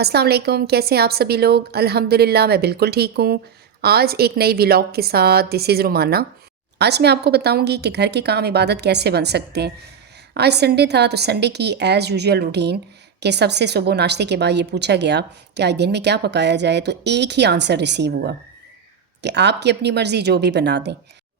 السلام علیکم، کیسے ہیں آپ سبھی لوگ؟ الحمدللہ میں بالکل ٹھیک ہوں۔ آج ایک نئی ولاگ کے ساتھ دس از رومانہ۔ آج میں آپ کو بتاؤں گی کہ گھر کے کام عبادت کیسے بن سکتے ہیں۔ آج سنڈے تھا تو سنڈے کی ایز یوزول روٹین کہ سب سے صبح ناشتے کے بعد یہ پوچھا گیا کہ آج دن میں کیا پکایا جائے، تو ایک ہی آنسر ریسیو ہوا کہ آپ کی اپنی مرضی جو بھی بنا دیں۔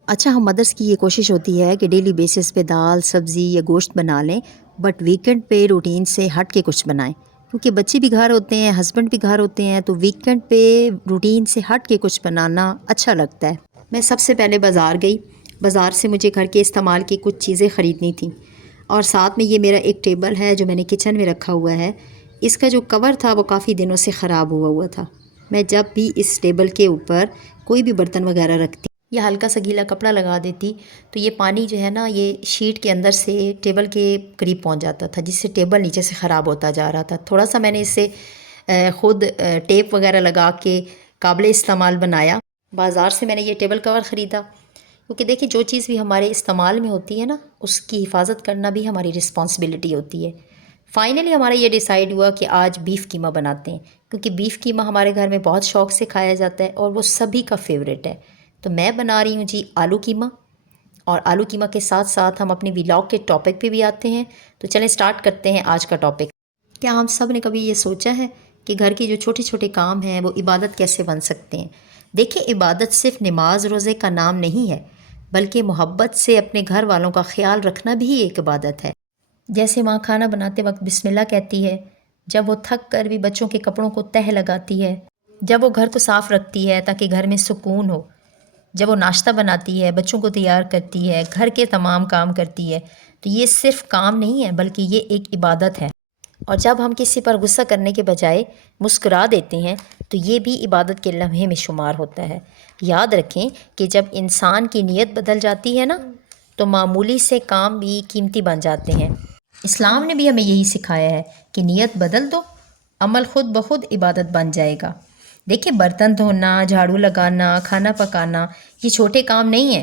اچھا، ہم مدرس کی یہ کوشش ہوتی ہے کہ ڈیلی بیسس پہ دال سبزی یا گوشت بنا لیں، بٹ ویکنڈ پہ روٹین سے ہٹ کے کچھ بنائیں، کیونکہ بچے بھی گھر ہوتے ہیں، ہسبینڈ بھی گھر ہوتے ہیں، تو ویکنڈ پہ روٹین سے ہٹ کے کچھ بنانا اچھا لگتا ہے۔ میں سب سے پہلے بازار گئی، بازار سے مجھے گھر کے استعمال کی کچھ چیزیں خریدنی تھیں، اور ساتھ میں یہ میرا ایک ٹیبل ہے جو میں نے کچن میں رکھا ہوا ہے۔ اس کا جو کور تھا وہ کافی دنوں سے خراب ہوا تھا۔ میں جب بھی اس ٹیبل کے اوپر کوئی بھی برتن وغیرہ رکھتی یا ہلکا سا گیلا کپڑا لگا دیتی تو یہ پانی جو ہے نا یہ شیٹ کے اندر سے ٹیبل کے قریب پہنچ جاتا تھا، جس سے ٹیبل نیچے سے خراب ہوتا جا رہا تھا۔ تھوڑا سا میں نے اس سے خود ٹیپ وغیرہ لگا کے قابل استعمال بنایا۔ بازار سے میں نے یہ ٹیبل کور خریدا، کیونکہ دیکھیں جو چیز بھی ہمارے استعمال میں ہوتی ہے نا اس کی حفاظت کرنا بھی ہماری رسپانسبلٹی ہوتی ہے۔ فائنلی ہمارا یہ ڈیسائیڈ ہوا کہ آج بیف قیمہ بناتے ہیں، کیونکہ بیف قیمہ ہمارے گھر میں بہت شوق سے کھایا جاتا ہے اور وہ سبھی کا فیوریٹ ہے۔ تو میں بنا رہی ہوں جی آلو قیمہ، اور آلو قیمہ کے ساتھ ساتھ ہم اپنی ولاگ کے ٹاپک پہ بھی آتے ہیں۔ تو چلیں سٹارٹ کرتے ہیں آج کا ٹاپک۔ کیا ہم سب نے کبھی یہ سوچا ہے کہ گھر کے جو چھوٹے چھوٹے کام ہیں وہ عبادت کیسے بن سکتے ہیں؟ دیکھیں، عبادت صرف نماز روزے کا نام نہیں ہے، بلکہ محبت سے اپنے گھر والوں کا خیال رکھنا بھی ایک عبادت ہے۔ جیسے ماں کھانا بناتے وقت بسم اللہ کہتی ہے، جب وہ تھک کر بھی بچوں کے کپڑوں کو تہہ لگاتی ہے، جب وہ گھر کو صاف رکھتی ہے تاکہ گھر میں سکون ہو، جب وہ ناشتہ بناتی ہے، بچوں کو تیار کرتی ہے، گھر کے تمام کام کرتی ہے، تو یہ صرف کام نہیں ہے بلکہ یہ ایک عبادت ہے۔ اور جب ہم کسی پر غصہ کرنے کے بجائے مسکرا دیتے ہیں تو یہ بھی عبادت کے لمحے میں شمار ہوتا ہے۔ یاد رکھیں کہ جب انسان کی نیت بدل جاتی ہے نا تو معمولی سے کام بھی قیمتی بن جاتے ہیں۔ اسلام نے بھی ہمیں یہی سکھایا ہے کہ نیت بدل دو، عمل خود بخود عبادت بن جائے گا۔ دیکھیں، برتن دھونا، جھاڑو لگانا، کھانا پکانا یہ چھوٹے کام نہیں ہیں،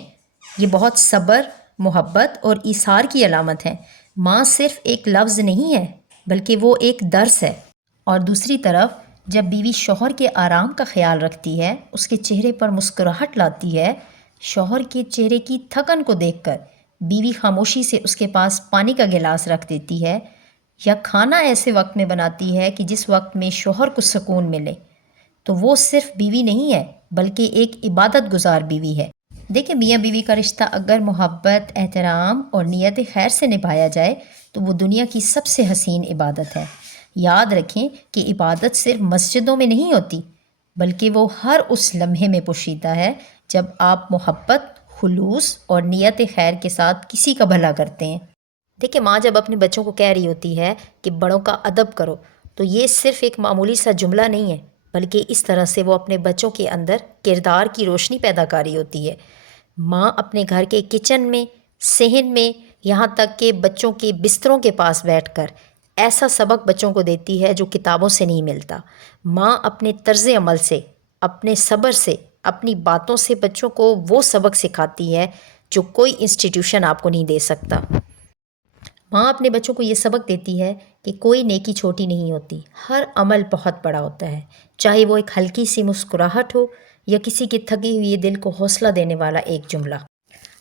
یہ بہت صبر، محبت اور ایثار کی علامت ہیں۔ ماں صرف ایک لفظ نہیں ہے بلکہ وہ ایک درس ہے۔ اور دوسری طرف جب بیوی شوہر کے آرام کا خیال رکھتی ہے، اس کے چہرے پر مسکراہٹ لاتی ہے، شوہر کے چہرے کی تھکن کو دیکھ کر بیوی خاموشی سے اس کے پاس پانی کا گلاس رکھ دیتی ہے، یا کھانا ایسے وقت میں بناتی ہے کہ جس وقت میں شوہر کو سکون ملے، تو وہ صرف بیوی نہیں ہے بلکہ ایک عبادت گزار بیوی ہے۔ دیکھیں، میاں بیوی کا رشتہ اگر محبت، احترام اور نیت خیر سے نبھایا جائے تو وہ دنیا کی سب سے حسین عبادت ہے۔ یاد رکھیں کہ عبادت صرف مسجدوں میں نہیں ہوتی، بلکہ وہ ہر اس لمحے میں پوشیدہ ہے جب آپ محبت، خلوص اور نیت خیر کے ساتھ کسی کا بھلا کرتے ہیں۔ دیکھیں، ماں جب اپنے بچوں کو کہہ رہی ہوتی ہے کہ بڑوں کا ادب کرو، تو یہ صرف ایک معمولی سا جملہ نہیں ہے، بلکہ اس طرح سے وہ اپنے بچوں کے اندر کردار کی روشنی پیدا کاری ہوتی ہے۔ ماں اپنے گھر کے کچن میں، صحن میں، یہاں تک کہ بچوں کے بستروں کے پاس بیٹھ کر ایسا سبق بچوں کو دیتی ہے جو کتابوں سے نہیں ملتا۔ ماں اپنے طرز عمل سے، اپنے صبر سے، اپنی باتوں سے بچوں کو وہ سبق سکھاتی ہے جو کوئی انسٹیٹیوشن آپ کو نہیں دے سکتا۔ ماں اپنے بچوں کو یہ سبق دیتی ہے کہ کوئی نیکی چھوٹی نہیں ہوتی، ہر عمل بہت بڑا ہوتا ہے، چاہے وہ ایک ہلکی سی مسکراہٹ ہو یا کسی کے تھکی ہوئی دل کو حوصلہ دینے والا ایک جملہ۔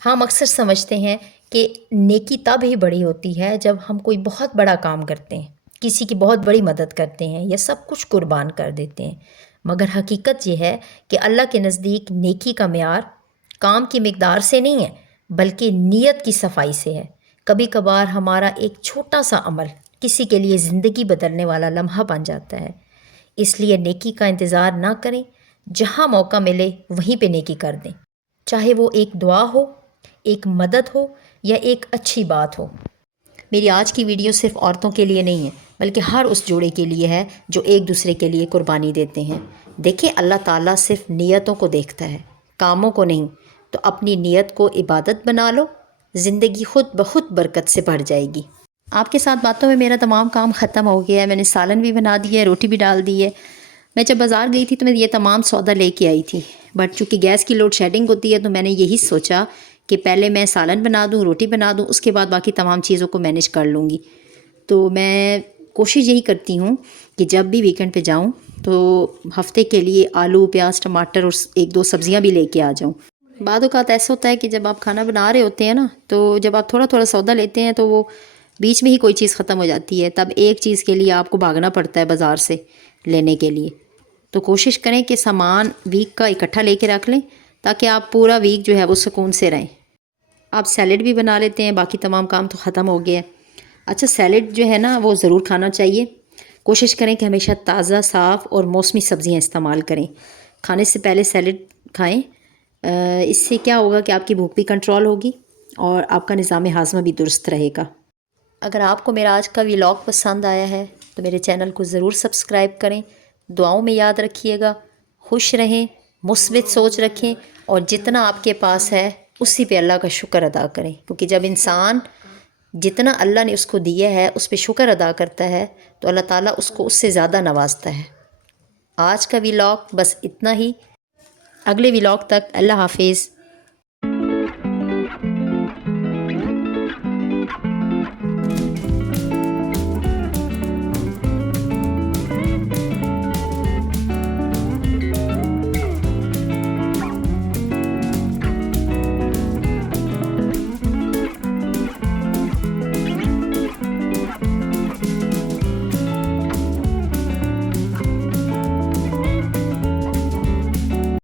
ہم اکثر سمجھتے ہیں کہ نیکی تب ہی بڑی ہوتی ہے جب ہم کوئی بہت بڑا کام کرتے ہیں، کسی کی بہت بڑی مدد کرتے ہیں یا سب کچھ قربان کر دیتے ہیں، مگر حقیقت یہ ہے کہ اللہ کے نزدیک نیکی کا معیار کام کی مقدار سے نہیں ہے بلکہ نیت کی صفائی سے ہے۔ کبھی کبھار ہمارا ایک چھوٹا سا عمل کسی کے لیے زندگی بدلنے والا لمحہ بن جاتا ہے۔ اس لیے نیکی کا انتظار نہ کریں، جہاں موقع ملے وہیں پہ نیکی کر دیں، چاہے وہ ایک دعا ہو، ایک مدد ہو یا ایک اچھی بات ہو۔ میری آج کی ویڈیو صرف عورتوں کے لیے نہیں ہے بلکہ ہر اس جوڑے کے لیے ہے جو ایک دوسرے کے لیے قربانی دیتے ہیں۔ دیکھیں، اللہ تعالیٰ صرف نیتوں کو دیکھتا ہے، کاموں کو نہیں۔ تو اپنی نیت کو عبادت بنا لو، زندگی خود بخود برکت سے بھر جائے گی۔ آپ کے ساتھ باتوں میں میرا تمام کام ختم ہو گیا ہے، میں نے سالن بھی بنا دی ہے، روٹی بھی ڈال دی ہے۔ میں جب بازار گئی تھی تو میں یہ تمام سودا لے کے آئی تھی، بٹ چونکہ گیس کی لوڈ شیڈنگ ہوتی ہے تو میں نے یہی سوچا کہ پہلے میں سالن بنا دوں، روٹی بنا دوں، اس کے بعد باقی تمام چیزوں کو مینیج کر لوں گی۔ تو میں کوشش یہی کرتی ہوں کہ جب بھی ویکنڈ پہ جاؤں تو ہفتے کے لیے آلو پیاز ٹماٹر اور ایک دو سبزیاں بھی لے کے آ جاؤں۔ بعد اوقات ایسا ہوتا ہے کہ جب آپ کھانا بنا رہے ہوتے ہیں نا، تو جب آپ تھوڑا تھوڑا سودا لیتے ہیں تو وہ بیچ میں ہی کوئی چیز ختم ہو جاتی ہے، تب ایک چیز کے لیے آپ کو بھاگنا پڑتا ہے بازار سے لینے کے لیے۔ تو کوشش کریں کہ سامان ویک کا اکٹھا لے کے رکھ لیں تاکہ آپ پورا ویک جو ہے وہ سکون سے رہیں۔ آپ سیلڈ بھی بنا لیتے ہیں، باقی تمام کام تو ختم ہو گیا ہے۔ اچھا، سیلڈ جو ہے نا وہ ضرور کھانا چاہیے۔ کوشش کریں کہ ہمیشہ تازہ صاف اور موسمی سبزیاں استعمال کریں، کھانے سے پہلے سیلڈ کھائیں۔ اس سے کیا ہوگا کہ آپ کی بھوک بھی کنٹرول ہوگی اور آپ کا نظام ہاضمہ بھی درست رہے گا۔ اگر آپ کو میرا آج کا ولاگ پسند آیا ہے تو میرے چینل کو ضرور سبسکرائب کریں، دعاؤں میں یاد رکھیے گا، خوش رہیں، مثبت سوچ رکھیں اور جتنا آپ کے پاس ہے اسی پہ اللہ کا شکر ادا کریں، کیونکہ جب انسان جتنا اللہ نے اس کو دیا ہے اس پہ شکر ادا کرتا ہے تو اللہ تعالیٰ اس کو اس سے زیادہ نوازتا ہے۔ آج کا ولاگ بس اتنا ہی، اگلے ولاگ تک اللہ حافظ۔